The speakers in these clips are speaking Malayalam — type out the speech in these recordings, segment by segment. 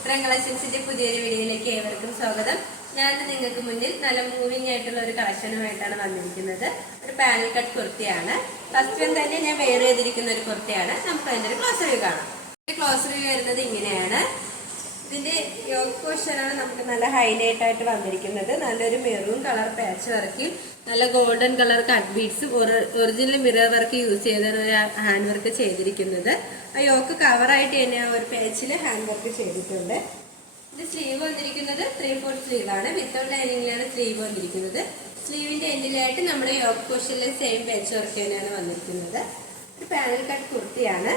ചിത്രം കളക്ഷൻസിന്റെ പുതിയൊരു വീഡിയോയിലേക്ക് ഏവർക്കും സ്വാഗതം. ഞാൻ നിങ്ങൾക്ക് മുന്നിൽ നല്ല മൂവിംഗ് ആയിട്ടുള്ള ഒരു കളക്ഷനുമായിട്ടാണ് വന്നിരിക്കുന്നത്. ഒരു പാനൽ കട്ട് കുർത്തിയാണ്. ഫസ്റ്റ് വൺ തന്നെ ഞാൻ വെയർ ചെയ്തിരിക്കുന്ന ഒരു കുർത്തിയാണ്. നമുക്ക് അതിന്റെ ഒരു ക്ലോസ് റിവ്യൂ കാണാം. ക്ലോസ് റിവ്യൂ വരുന്നത് ഇങ്ങനെയാണ്. ഇതിന്റെ യോക്ക് പോർഷനാണ് നമുക്ക് നല്ല ഹൈലൈറ്റ് ആയിട്ട് വന്നിരിക്കുന്നത്. നല്ലൊരു മെറൂൺ കളർ പാച്ച് വർക്കും നല്ല ഗോൾഡൻ കളർ കട്ട് ബീഡ്സും ഒറിജിനൽ മിറർ വർക്ക് യൂസ് ചെയ്താണ് ഹാൻഡ് വർക്ക് ചെയ്തിരിക്കുന്നത്. ആ യോക്ക് കവറായിട്ട് തന്നെ ആ ഒരു പാച്ചിൽ ഹാൻഡ് വർക്ക് ചെയ്തിട്ടുണ്ട്. ഇത് സ്ലീവ് വന്നിരിക്കുന്നത് 3/4 സ്ലീവ് ആണ്. വിത്തൗട്ട് ലൈനിങ്ങിലാണ് സ്ലീവ് വന്നിരിക്കുന്നത്. സ്ലീവിന്റെ എൻഡിലായിട്ട് നമ്മുടെ യോക്ക് പോർഷനിലെ സെയിം പാച്ച് വർക്ക് തന്നെയാണ് വന്നിരിക്കുന്നത്. ഒരു പാനൽ കട്ട് കുർത്തിയാണ്.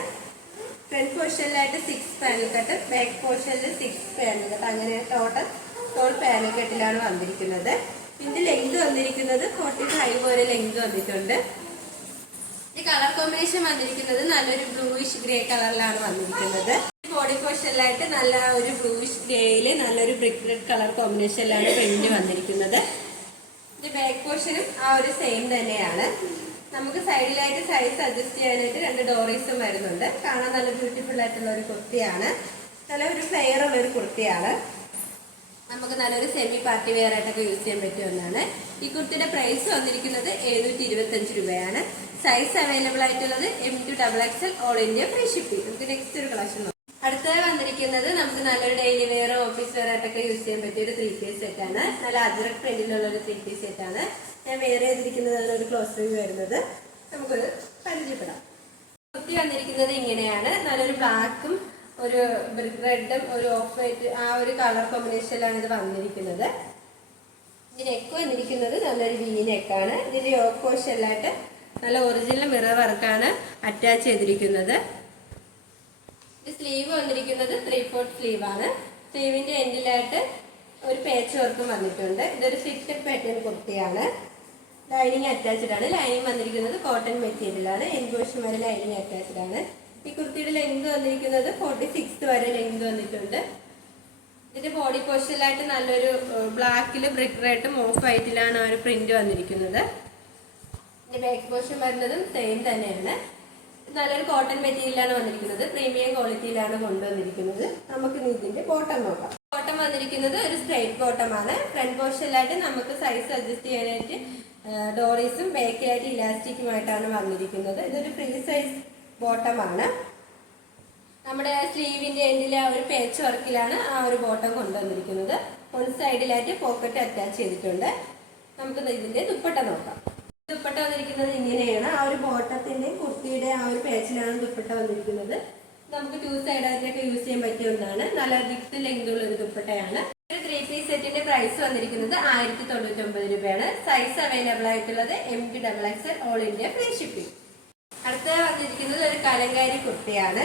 ഫ്രണ്ട് പോർഷനിലായിട്ട് 6 പാനൽ കട്ട്, ബാക്ക് പോർഷനിൽ 6 പാനൽ കട്ട്, അങ്ങനെ ടോട്ടൽ 12 പാനൽ കട്ടിലാണ് വന്നിരിക്കുന്നത്. ഇതിന്റെ ലെങ്ത് വന്നിരിക്കുന്നത് 45 പോലെ ലെങ്ത് വന്നിട്ടുണ്ട്. ഈ കളർ കോമ്പിനേഷൻ വന്നിരിക്കുന്നത് നല്ലൊരു ബ്ലൂയിഷ് ഗ്രേ കളറിലാണ് വന്നിരിക്കുന്നത്. ബോഡി പോർഷനിലായിട്ട് നല്ല ഒരു ബ്ലൂയിഷ് ഗ്രേയില് നല്ലൊരു ബ്രിക്ക് റെഡ് കളർ കോമ്പിനേഷനിലാണ് പ്രിന്റ് വന്നിരിക്കുന്നത്. ഇത് ബാക്ക് പോർഷനും ആ ഒരു സെയിം തന്നെയാണ്. നമുക്ക് സൈഡിലായിട്ട് സൈസ് അഡ്ജസ്റ്റ് ചെയ്യാനായിട്ട് 2 ഡോറീസും വരുന്നുണ്ട്. കാണാൻ നല്ല ബ്യൂട്ടിഫുൾ ആയിട്ടുള്ള ഒരു കുർത്തിയാണ്. നല്ല ഒരു ഫ്ലെയർ ഉള്ള ഒരു കുർത്തിയാണ്. നമുക്ക് നല്ലൊരു സെമി പാർട്ടി വെയർ ആയിട്ടൊക്കെ യൂസ് ചെയ്യാൻ പറ്റിയ ഒന്നാണ്. ഈ കുർത്തിയുടെ പ്രൈസ് വന്നിരിക്കുന്നത് 725 രൂപയാണ്. സൈസ് അവൈലബിൾ ആയിട്ടുള്ളത് M2XXL all India free shipping. നമുക്ക് നെക്സ്റ്റ് ഒരു കളക്ഷൻ നോക്കാം. അടുത്തത് വന്നിരിക്കുന്നത് നമുക്ക് നല്ലൊരു ഡെയിലി വെയർ ഓഫീസ് വെയർ ആയിട്ടൊക്കെ യൂസ് ചെയ്യാൻ പറ്റിയ ഒരു 3 പീസ് സെറ്റ് ആണ്. നല്ല അജ്രക് പ്രിന്റിലുള്ള ഒരു 3 പീസ് സെറ്റ് ആണ്. ഞാൻ വെയർ ചെയ്തിരിക്കുന്നത് ഒരു ക്ലോസ് റിവ്യൂ വരുന്നത് നമുക്കൊരു പരിചയപ്പെടാം. കുർത്തി വന്നിരിക്കുന്നത് ഇങ്ങനെയാണ്. നല്ലൊരു ബ്ലാക്കും ഒരു ബ്രിക്ക് റെഡും ഒരു ഓഫ് വൈറ്റ് ആ ഒരു കളർ കോമ്പിനേഷനിലാണ് ഇത് വന്നിരിക്കുന്നത്. ഇതിന്റെ നെക്ക് വന്നിരിക്കുന്നത് നല്ലൊരു വി നെക്കാണ്. ഇതിന്റെ യോക്ക് പോർഷനിലായിട്ട് നല്ല ഒറിജിനൽ മിറർ വർക്കാണ് അറ്റാച്ച് ചെയ്തിരിക്കുന്നത്. സ്ലീവ് വന്നിരിക്കുന്നത് 3/4 സ്ലീവ് ആണ്. സ്ലീവിന്റെ എൻഡിലായിട്ട് ഒരു പേച്ച് വർക്കും വന്നിട്ടുണ്ട്. ഇതൊരു സ്ലിറ്റഡ് പാറ്റേൺ കുർത്തിയാണ്. ലൈനിങ് അറ്റാച്ച്ഡ് ആണ്. ലൈനിങ് വന്നിരിക്കുന്നത് കോട്ടൺ മെറ്റീരിയലാണ്. എൻപോഷൻ വരെ ലൈനിങ് അറ്റാച്ച്ഡ് ആണ്. ഈ കുർത്തിയുടെ ലെങ്ത് വന്നിരിക്കുന്നത് 46 വരെ ലെങ്ത് വന്നിട്ടുണ്ട്. ഇതിന്റെ ബോഡി പോർഷനിലായിട്ട് നല്ലൊരു ബ്ലാക്കിൽ ബ്രിക്ക് റെഡും ഓഫ് വൈറ്റിലാണ് ആ ഒരു പ്രിന്റ് വന്നിരിക്കുന്നത്. ഇതിന്റെ ബാക്ക് പോർഷൻ വരുന്നതും സെയിം തന്നെയാണ്. നല്ലൊരു കോട്ടൺ മെറ്റീരിയലാണ് വന്നിരിക്കുന്നത്. പ്രീമിയം ക്വാളിറ്റിയിലാണ് കൊണ്ടുവന്നിരിക്കുന്നത്. നമുക്ക് ഇതിന്റെ ബോട്ടം നോക്കാം. ബോട്ടം വന്നിരിക്കുന്നത് ഒരു സ്ട്രൈറ്റ് ബോട്ടമാണ്. ഫ്രണ്ട് പോർഷനിലായിട്ട് നമുക്ക് സൈസ് അഡ്ജസ്റ്റ് ചെയ്യാനായിട്ട് ഡോറീസും ബാക്കിലായിട്ട് ഇലാസ്റ്റിക്കുമായിട്ടാണ് വന്നിരിക്കുന്നത്. ഇതൊരു ഫ്രീ സൈസ് ബോട്ടമാണ്. നമ്മുടെ സ്ലീവിന്റെ എൻഡിലെ ആ ഒരു പേച്ച് വർക്കിലാണ് ആ ഒരു ബോട്ടം കൊണ്ടുവന്നിരിക്കുന്നത്. ഒരു സൈഡിലായിട്ട് പോക്കറ്റ് അറ്റാച്ച് ചെയ്തിട്ടുണ്ട്. നമുക്ക് ഇതിന്റെ ദുപ്പട്ട നോക്കാം. ദുപ്പട്ട വന്നിരിക്കുന്നത് ഇങ്ങനെയാണ്. ആ ഒരു ബോട്ടത്തിന്റെ കുർത്തിയുടെ ആ ഒരു പേച്ചിലാണ് ദുപ്പട്ട വന്നിരിക്കുന്നത്. നമുക്ക് 2 സൈഡായിട്ടൊക്കെ യൂസ് ചെയ്യാൻ പറ്റിയ ഒന്നാണ്. നല്ല വിത്ത് ലെങ്ത് ഉള്ള ഒരു ദുപ്പട്ടയാണ്. ഒരു 3 പീസ് സെറ്റിന്റെ പ്രൈസ് വന്നിരിക്കുന്നത് 1099 രൂപയാണ്. സൈസ് അവൈലബിൾ ആയിട്ടുള്ളത് M2XXL all India free shipping. അടുത്ത വന്നിരിക്കുന്നത് ഒരു കലങ്കാരി കുർത്തിയാണ്.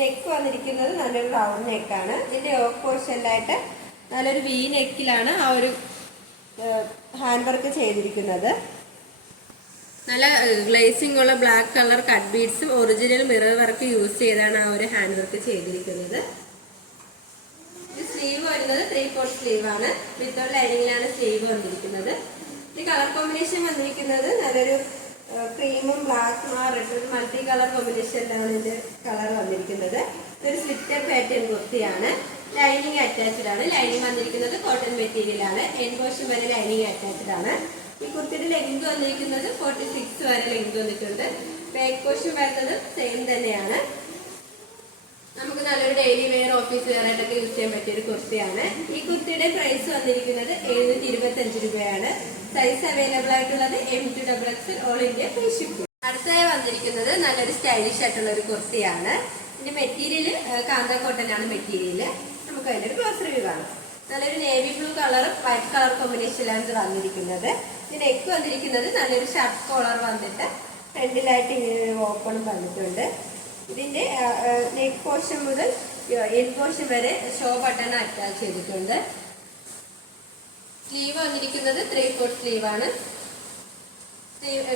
നെക്ക് വന്നിരിക്കുന്നത് നല്ലൊരു റൗണ്ട് നെക്കാണ്. ഇതിന്റെ യോക്ക് പോർഷനിലായിട്ട് നല്ലൊരു വി നെക്കിലാണ് ആ ഒരു ഹാൻഡ് വർക്ക് ചെയ്തിരിക്കുന്നത്. നല്ല ഗ്ലേസിംഗ് ഉള്ള ബ്ലാക്ക് കളർ കട്ട് ബീഡ്സും ഒറിജിനൽ മിറർ വർക്ക് യൂസ് ചെയ്താണ് ആ ഒരു ഹാൻഡ് വർക്ക് ചെയ്തിരിക്കുന്നത്. ഇത് സ്ലീവ് വരുന്നത് 3/4 സ്ലീവ് ആണ്. വിത്തൗട്ട് ലൈനിങ്ങിലാണ് സ്ലീവ് വന്നിരിക്കുന്നത്. ഈ കളർ കോമ്പിനേഷൻ വന്നിരിക്കുന്നത് നല്ലൊരു ക്രീമും ബ്ലാക്കും ആ റെഡ് ഒരു മൾട്ടി കളർ കോമ്പിനേഷനിലാണ് ഇതിന്റെ കളർ വന്നിരിക്കുന്നത്. ഇതൊരു സ്ലിറ്റഡ് പാറ്റേൺ കുർത്തിയാണ്. ലൈനിങ് അറ്റാച്ച്ഡ് ആണ്. ലൈനിങ് വന്നിരിക്കുന്നത് കോട്ടൺ മെറ്റീരിയൽ ആണ്. എൻഡ് പോർഷൻ വരെ ലൈനിങ് അറ്റാച്ച്ഡ് ആണ്. ഈ കുർത്തിയുടെ ലെങ്ത് വന്നിരിക്കുന്നത് 46 വരെ ലെങ്ത് വന്നിട്ടുണ്ട്. ബാക്ക് പോർഷൻ വരുന്നത് സെയിം തന്നെയാണ്. നമുക്ക് നല്ലൊരു ഡെയിലി വെയർ ഓഫീസ് വെയർ ആയിട്ടൊക്കെ യൂസ് ചെയ്യാൻ പറ്റിയ ഒരു കുർത്തിയാണ്. ഈ കുർത്തിയുടെ പ്രൈസ് വന്നിരിക്കുന്നത് 725 രൂപയാണ്. സൈസ് അവൈലബിൾ ആയിട്ടുള്ളത് M2XXL all India free shipping. അടുത്തതായി വന്നിരിക്കുന്നത് നല്ലൊരു സ്റ്റൈലിഷ് ആയിട്ടുള്ള ഒരു കുർത്തിയാണ്. ഇതിന്റെ മെറ്റീരിയൽ കാന്ത കോട്ടൺ ആണ് മെറ്റീരിയൽ. നമുക്ക് അതിന്റെ ഒരു ക്ലോസ് റിവ്യൂ കാണാം. നല്ലൊരു navy blue colour white colour കോമ്പിനേഷനിലാണ് ഇത് വന്നിരിക്കുന്നത്. ഇതിന്റെ നെക്ക് വന്നിരിക്കുന്നത് നല്ലൊരു ഷർട്ട് കോളർ വന്നിട്ട് ഫ്രണ്ടിലായിട്ട് ഇങ്ങനെ ഓപ്പണും വന്നിട്ടുണ്ട്. ഇതിന്റെ നെക്ക് പോർഷൻ മുതൽ എൻഡ് പോർഷൻ വരെ ഷോ ബട്ടൺ അറ്റാച്ച് ചെയ്തിട്ടുണ്ട്. സ്ലീവ് വന്നിരിക്കുന്നത് 3/4 സ്ലീവ് ആണ്.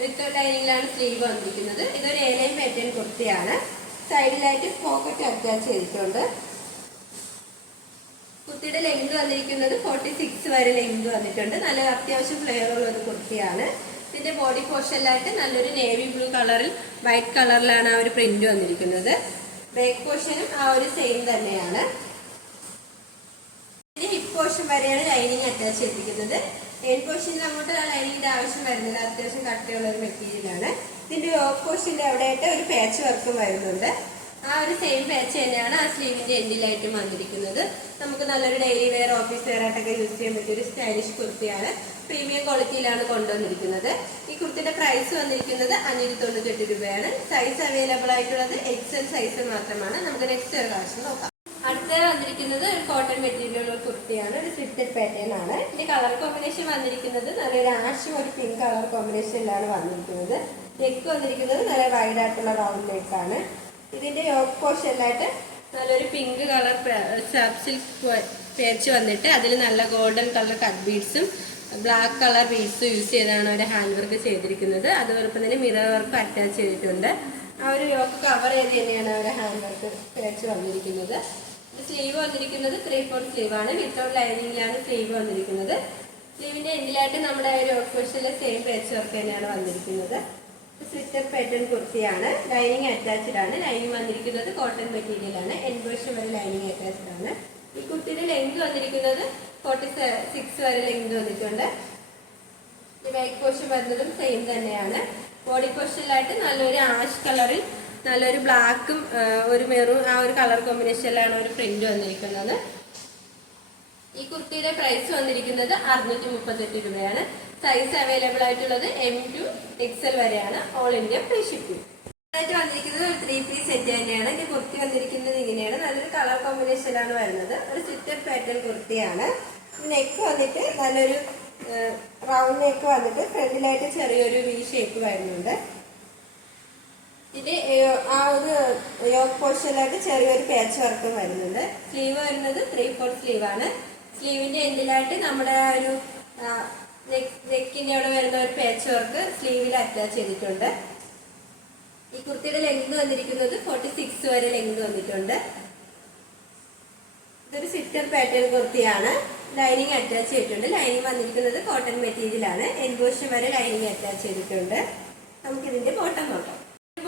വിത്ത് ലൈനിങ്ങിലാണ് സ്ലീവ് വന്നിരിക്കുന്നത്. ഇതൊരു A-line പാറ്റേൺ കുർത്തിയാണ്. സൈഡിലായിട്ട് പോക്കറ്റ് അറ്റാച്ച് ചെയ്തിട്ടുണ്ട്. കുർത്തിയുടെ ലെങ്ത് വന്നിരിക്കുന്നത് 46 വരെ ലെങ്ത് വന്നിട്ടുണ്ട്. നല്ല അത്യാവശ്യം ഫ്ലെയർ ഉള്ള ഒരു കുർത്തിയാണ്. ഇതിന്റെ ബോഡി പോർഷനിലായിട്ട് നല്ലൊരു നേവി ബ്ലൂ കളറിൽ വൈറ്റ് കളറിലാണ് ആ ഒരു പ്രിന്റ് വന്നിരിക്കുന്നത്. ബാക്ക് പോർഷനും ആ ഒരു സെയിം തന്നെയാണ്. വരെയാണ് ലൈനിങ് അറ്റാച്ച് ചെയ്തിരിക്കുന്നത്. എൻ പോർഷനിൽ അങ്ങോട്ട് ആ ലൈനിങ്ങിന്റെ ആവശ്യം വരുന്നില്ല, അത്യാവശ്യം കട്ടിയുള്ള ഒരു മെറ്റീരിയലാണ്. ഇതിന്റെ യോക്ക് പോർഷന്റെ അവിടെയായിട്ട് ഒരു പാച്ച് വർക്കും വരുന്നുണ്ട്. ആ ഒരു സെയിം പാച്ച് തന്നെയാണ് ആ സ്ലീവിന്റെ എൻഡിലായിട്ടും വന്നിരിക്കുന്നത്. നമുക്ക് നല്ലൊരു ഡെയിലി വെയർ, ഓഫീസ് വെയർ ആയിട്ടൊക്കെ യൂസ് ചെയ്യാൻ പറ്റിയ ഒരു സ്റ്റൈലിഷ് കുർത്തിയാണ്. പ്രീമിയം ക്വാളിറ്റിയിലാണ് കൊണ്ടുവന്നിരിക്കുന്നത്. ഈ കുർത്തിയുടെ പ്രൈസ് വന്നിരിക്കുന്നത് 598 രൂപയാണ്. സൈസ് അവൈലബിൾ ആയിട്ടുള്ളത് XL സൈസ് മാത്രമാണ്. നമുക്ക് നെക്സ്റ്റ് ഒരു കളക്ഷൻ നോക്കാം. അടുത്ത വന്നിരിക്കുന്നത് ഒരു കോട്ടൺ മെറ്റീരിയൽ കുർത്തിയാണ്. ഒരു സ്ലിറ്റഡ് പാറ്റേൺ ആണ്. ഇതിന്റെ കളർ കോമ്പിനേഷൻ വന്നിരിക്കുന്നത് നല്ലൊരു ആഷും ഒരു പിങ്ക് കളർ കോമ്പിനേഷനിലാണ് വന്നിരിക്കുന്നത്. നെക്ക് വന്നിരിക്കുന്നത് നല്ല വൈഡ് ആയിട്ടുള്ള റൗണ്ട് നെക്കാണ്. ഇതിന്റെ യോക്ക് പോർഷനിലായിട്ട് നല്ലൊരു പിങ്ക് കളർ സാപ്പ് സിൽക്ക് പേച്ച് വന്നിട്ട് അതിൽ നല്ല ഗോൾഡൻ കളർ കട്ട് ബീഡ്സും ബ്ലാക്ക് കളർ ബീഡ്സും യൂസ് ചെയ്താണ് ഒരു ഹാൻഡ് വർക്ക് ചെയ്തിരിക്കുന്നത്. അതോടൊപ്പം തന്നെ മിറർ വർക്ക് അറ്റാച്ച് ചെയ്തിട്ടുണ്ട്. ആ ഒരു യോക്ക് കവർ ചെയ്ത് തന്നെയാണ് ഒരു ഹാൻഡ് വർക്ക് പേച്ച് വന്നിരിക്കുന്നത്. സ്ലീവ് വന്നിരിക്കുന്നത് 3/4 സ്ലീവാണ്. വിത്തൗട്ട് ലൈനിങ്ങിലാണ് സ്ലീവ് വന്നിരിക്കുന്നത്. സ്ലീവിന്റെ എൻഡിലായിട്ട് നമ്മുടെ ഒരു യോക്ക് പോർഷനിലെ സെയിം പേച്ച് വർക്ക് തന്നെയാണ് വന്നിരിക്കുന്നത്. സ്ലിറ്റഡ് പാറ്റേൺ കുർത്തിയാണ്. ലൈനിങ് അറ്റാച്ച്ഡ് ആണ്. ലൈനിങ് വന്നിരിക്കുന്നത് കോട്ടൺ മെറ്റീരിയൽ ആണ്. എൻഡ് പോർഷൻ വരെ ലൈനിങ് അറ്റാച്ച്ഡ് ആണ്. ഈ കുർത്തിയുടെ ലെങ്ത് വന്നിരിക്കുന്നത് 46 വരെ ലെങ്ത് വന്നിട്ടുണ്ട്. ഈ ബാക്ക് പോർഷൻ വരുന്നതും സെയിം തന്നെയാണ്. ബോഡി പോർഷനിലായിട്ട് നല്ലൊരു ആഷ് കളറിൽ നല്ലൊരു ബ്ലാക്കും ഒരു മെറൂൺ ആ ഒരു കളർ കോമ്പിനേഷനിലാണ് ഒരു പ്രിന്റ് വന്നിരിക്കുന്നത്. ഈ കുർത്തിയുടെ പ്രൈസ് വന്നിരിക്കുന്നത് 638 രൂപയാണ്. സൈസ് അവൈലബിൾ ആയിട്ടുള്ളത് M to XL വരെയാണ്. All India free shipping. ആയിട്ട് വന്നിരിക്കുന്നത് ഒരു 3 പീസ് സെറ്റ് തന്നെയാണ്. ഈ കുർത്തി വന്നിരിക്കുന്നത് ഇങ്ങനെയാണ്. നല്ലൊരു കളർ കോമ്പിനേഷനിലാണ് വരുന്നത്. ഒരു സ്ലിറ്റഡ് പാറ്റേൺ കുർത്തിയാണ്. നെക്ക് വന്നിട്ട് നല്ലൊരു റൗണ്ട് നെക്ക് വന്നിട്ട് ഫ്രണ്ടിലായിട്ട് ചെറിയൊരു വി ഷേപ്പ് വരുന്നുണ്ട്. ഇത് ആ ഒരു യോക്ക് പോർഷനിലായിട്ട് ചെറിയൊരു പാച്ച് വർക്കും വരുന്നുണ്ട്. സ്ലീവ് വരുന്നത് 3/4 സ്ലീവാണ്. സ്ലീവിന്റെ എൻഡിലായിട്ട് നമ്മുടെ ആ ഒരു നെക്കിന്റെ അവിടെ വരുന്ന ഒരു പാച്ച് വർക്ക് സ്ലീവിൽ അറ്റാച്ച് ചെയ്തിട്ടുണ്ട്. ഈ കുർത്തിയുടെ ലെങ്ത് വന്നിരിക്കുന്നത് 46 വരെ ലെങ്ത് വന്നിട്ടുണ്ട്. ഇതൊരു സ്ലിറ്റഡ് പാറ്റേൺ കുർത്തിയാണ്. ലൈനിങ് അറ്റാച്ച് ചെയ്തിട്ടുണ്ട്. ലൈനിങ് വന്നിരിക്കുന്നത് കോട്ടൺ മെറ്റീരിയലാണ്. എൻഡ് പോർഷൻ വരെ ലൈനിങ് അറ്റാച്ച് ചെയ്തിട്ടുണ്ട്. നമുക്ക് ഇതിന്റെ ബോട്ടം നോക്കാം.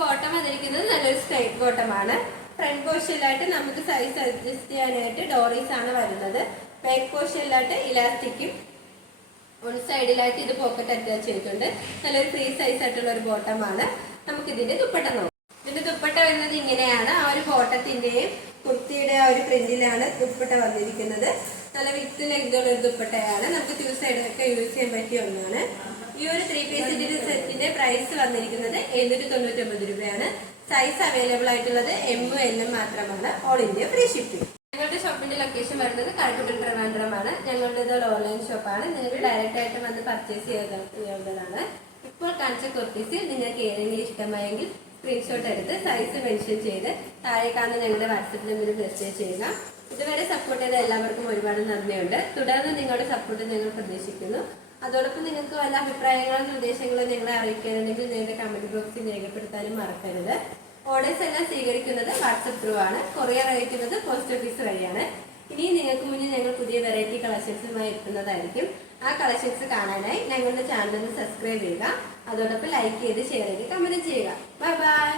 ബോട്ടം വന്നിരിക്കുന്നത് നല്ലൊരു സ്ട്രൈറ്റ് ബോട്ടമാണ്. ഫ്രണ്ട് പോർഷനിലായിട്ട് നമുക്ക് സൈസ് അഡ്ജസ്റ്റ് ചെയ്യാനായിട്ട് ഡോറീസ് ആണ് വരുന്നത്. ബാക്ക് പോർഷനിലായിട്ട് ഇലാസ്റ്റിക്കും ഒരു സൈഡിലായിട്ട് ഇത് പോക്കറ്റ് അറ്റാച്ച് ചെയ്തിട്ടുണ്ട്. നല്ലൊരു ഫ്രീ സൈസ് ആയിട്ടുള്ള ഒരു ബോട്ടമാണ്. നമുക്ക് ഇതിന്റെ ദുപ്പട്ട നോക്കാം. ഇതിന്റെ ദുപ്പട്ട വരുന്നത് ഇങ്ങനെയാണ്. ആ ഒരു ബോട്ടത്തിന്റെയും കുർത്തിയുടെ ആ ഒരു പ്രിന്റിലാണ് ദുപ്പട്ട വന്നിരിക്കുന്നത്. നല്ല വിത്ത് ലെങ്തുള്ള ഒരു ദുപ്പട്ടയാണ്. നമുക്ക് 2 സൈഡൊക്കെ യൂസ് ചെയ്യാൻ പറ്റിയ ഒന്നാണ്. ഈ ഒരു 3 പീസ് സെറ്റിന്റെ പ്രൈസ് വന്നിരിക്കുന്നത് 799 രൂപയാണ്. സൈസ് അവൈലബിൾ ആയിട്ടുള്ളത് M L മാത്രമാണ്. All India free shipping. ഞങ്ങളുടെ ഷോപ്പിന്റെ ലൊക്കേഷൻ വരുന്നത് കാൽക്കുട്ടൻ ട്രിവാൻഡ്രമാണ്. ഞങ്ങളുടെ ഇത് ഓൺലൈൻ ഷോപ്പാണ്. നിങ്ങൾക്ക് ഡയറക്റ്റ് ആയിട്ട് വന്ന് പർച്ചേസ് ചെയ്യാവുന്നതാണ്. ഇപ്പോൾ കാണിച്ച കുർത്തീസിൽ നിങ്ങൾക്ക് ഏതെങ്കിലും ഇഷ്ടമായെങ്കിൽ സ്ക്രീൻഷോട്ട് എടുത്ത് സൈസ് മെൻഷൻ ചെയ്ത് താഴെ കാണുന്ന ഞങ്ങളുടെ വാട്സപ്പ് നമ്പറിൽ മെസ്സേജ് ചെയ്യുക. ഇതുവരെ സപ്പോർട്ട് ചെയ്ത എല്ലാവർക്കും ഒരുപാട് നന്ദിയുണ്ട്. തുടർന്ന് നിങ്ങളുടെ സപ്പോർട്ട് ഞങ്ങൾ പ്രതീക്ഷിക്കുന്നു. അതോടൊപ്പം നിങ്ങൾക്ക് വല്ല അഭിപ്രായങ്ങളും നിർദ്ദേശങ്ങളും ഞങ്ങളെ അറിയിക്കാനുണ്ടെങ്കിൽ നിങ്ങളുടെ കമന്റ് ബോക്സിൽ രേഖപ്പെടുത്താനും മറക്കരുത്. ഓർഡേഴ്സ് എല്ലാം സ്വീകരിക്കുന്നത് വാട്സപ്പ് ത്രൂ ആണ്. കൊറിയർ അയക്കുന്നത് പോസ്റ്റ് ഓഫീസ് വഴിയാണ്. ഇനിയും നിങ്ങൾക്ക് മുന്നിൽ ഞങ്ങൾ പുതിയ വെറൈറ്റി കളക്ഷൻസുമായി എത്തുന്നതായിരിക്കും. ആ കളക്ഷൻസ് കാണാനായി ഞങ്ങളുടെ ചാനൽ സബ്സ്ക്രൈബ് ചെയ്യുക. അതോടൊപ്പം ലൈക്ക് ചെയ്ത് ഷെയർ ചെയ്ത് കമന്റ് ചെയ്യുക. Bye bye.